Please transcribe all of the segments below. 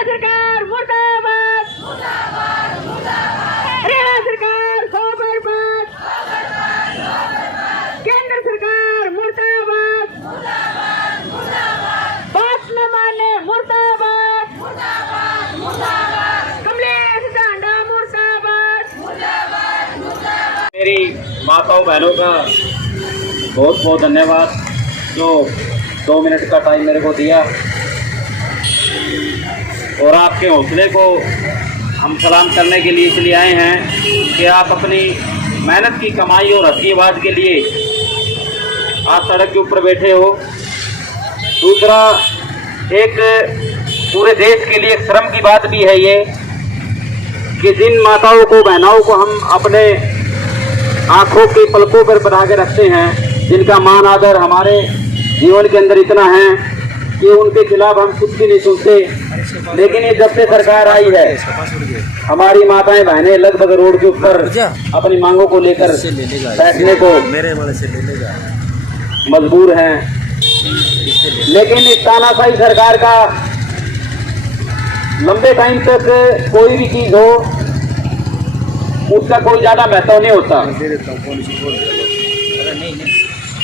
सरकार मुर्दाबाद, हरियाणा सरकार सौ बर्बाद, केंद्र सरकार मुर्दाबाद, बात न माने मुर्दाबाद, कमलेश डांडा मुर्दाबाद। मेरी माताओं बहनों का बहुत बहुत धन्यवाद जो 2 मिनट का टाइम मेरे को दिया और आपके हौसले को हम सलाम करने के लिए इसलिए आए हैं कि आप अपनी मेहनत की कमाई और हकीबात के लिए आप सड़क के ऊपर बैठे हो। दूसरा, एक पूरे देश के लिए एक शर्म की बात भी है ये कि जिन माताओं को बहनों को हम अपने आँखों की पलकों पर बना के रखते हैं, जिनका मान आदर हमारे जीवन के अंदर इतना है कि उनके खिलाफ हम कुछ भी नहीं सुनते। लेकिन ये जब से सरकार आई है, हमारी माताएं बहनें लगभग रोड के ऊपर अपनी मांगों को लेकर बैठने को मजबूर हैं। लेकिन इस तानाशाही सरकार का लंबे टाइम तक कोई भी चीज हो उसका कोई ज्यादा महत्व नहीं होता।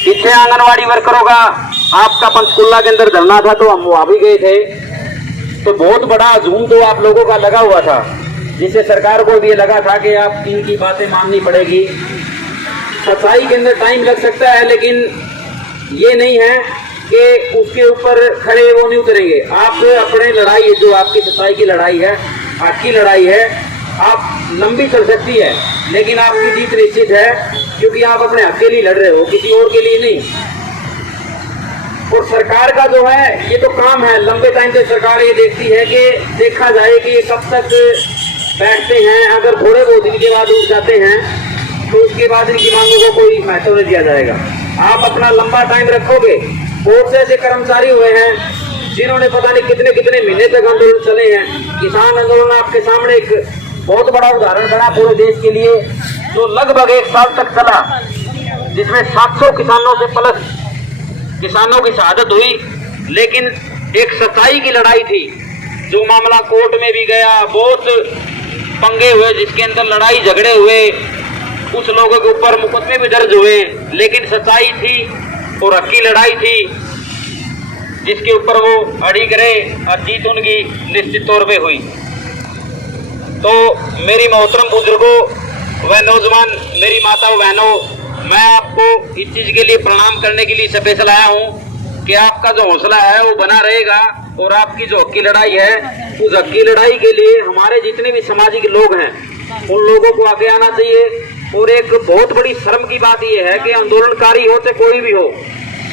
पीछे आंगनवाड़ी वर्करों का आपका पंचकुला के अंदर धरना था तो हम वहां भी गए थे, तो बहुत बड़ा हजूम तो आप लोगों का लगा हुआ था, जिससे सरकार को भी ये लगा था कि आप इनकी बातें माननी पड़ेगी। सच्चाई के अंदर टाइम लग सकता है, लेकिन ये नहीं है कि उसके ऊपर खड़े वो नहीं उतरेंगे। आप अपने लड़ाई, जो आपकी सच्चाई की लड़ाई है, आपकी लड़ाई है, आप लंबी चल सकती है, लेकिन आपकी जीत निश्चित है, क्योंकि आप अपने हक के लिए लड़ रहे हो, किसी और के लिए नहीं। और सरकार का जो है ये तो काम है, लंबे टाइम से सरकार ये देखती है कि देखा जाए कि ये कब तक बैठते हैं। अगर थोड़े बहुत दिन के बाद उठ जाते हैं तो उसके बाद इनकी मांगों को कोई महत्व नहीं दिया जाएगा। आप अपना लंबा टाइम रखोगे। बहुत से ऐसे कर्मचारी हुए हैं जिन्होंने पता नहीं कितने कितने महीने तक आंदोलन चले हैं। किसान आंदोलन आपके सामने एक बहुत बड़ा उदाहरण बना पूरे देश के लिए, जो लगभग 1 साल तक चला, जिसमें 700 किसानों से प्लस किसानों की शहादत हुई। लेकिन एक सच्चाई की लड़ाई थी, जो मामला कोर्ट में भी गया, बहुत पंगे हुए, जिसके अंदर लड़ाई झगड़े हुए, कुछ लोगों के ऊपर मुकदमे भी दर्ज हुए, लेकिन सच्चाई थी और हक की लड़ाई थी, जिसके ऊपर वो अड़ी करे और जीत उनकी निश्चित तौर पे हुई। तो मेरी मोहतरम बुजुर्गों व नौजवान, मेरी माताओं बहनों, मैं आपको इस चीज के लिए प्रणाम करने के लिए स्पेशल आया हूँ कि आपका जो हौसला है वो बना रहेगा और आपकी जो हक की लड़ाई है, उस हक की लड़ाई के लिए हमारे जितने भी सामाजिक लोग हैं उन लोगों को आगे आना चाहिए। और एक बहुत बड़ी शर्म की बात यह है कि आंदोलनकारी हो चाहे कोई भी हो,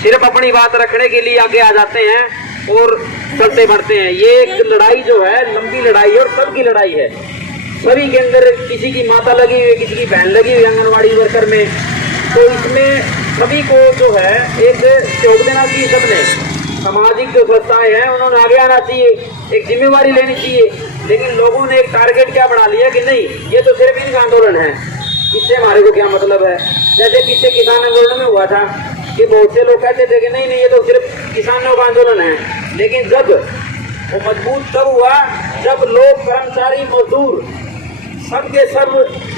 सिर्फ अपनी बात रखने के लिए आगे आ जाते हैं और चलते बढ़ते हैं। ये एक लड़ाई जो है लंबी लड़ाई और सबकी लड़ाई है। सभी के अंदर किसी की माता लगी हुई, किसी की बहन लगी हुई आंगनवाड़ी वर्कर में, तो इसमें सभी को जो है एक सहयोग देना चाहिए। सबने सामाजिक जो संस्थाएं हैं उन्होंने आगे आना चाहिए, एक जिम्मेवारी लेनी चाहिए। लेकिन लोगों ने एक टारगेट क्या बना लिया कि नहीं, ये तो सिर्फ इनका आंदोलन है, इससे हमारे को क्या मतलब है। जैसे पीछे किसान आंदोलन में हुआ था कि बहुत से लोग कहते थे कि नहीं नहीं ये तो सिर्फ किसानों का आंदोलन है, लेकिन जब वो मजबूत तब हुआ जब लोग, कर्मचारी, मजदूर सब के सब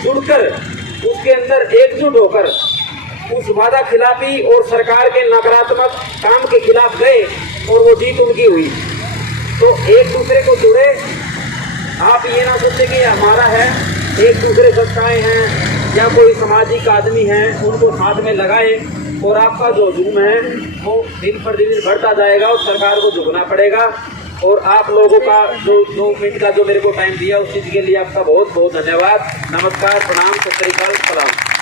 जुड़कर उसके अंदर एकजुट होकर उस वादा खिलाफी और सरकार के नकारात्मक काम के खिलाफ गए और वो जीत उनकी हुई। तो एक दूसरे को जुड़े, आप ये ना सोचें कि हमारा है, एक दूसरे संस्थाएं हैं या कोई सामाजिक आदमी है उनको साथ में लगाए और आपका जो हजूम है वो दिन पर दिन बढ़ता जाएगा और सरकार को झुकना पड़ेगा। और आप लोगों का जो 2 मिनट का जो मेरे को टाइम दिया उस चीज़ के लिए आपका बहुत बहुत धन्यवाद। नमस्कार, प्रणाम, सत श्री अकाल, सलाम।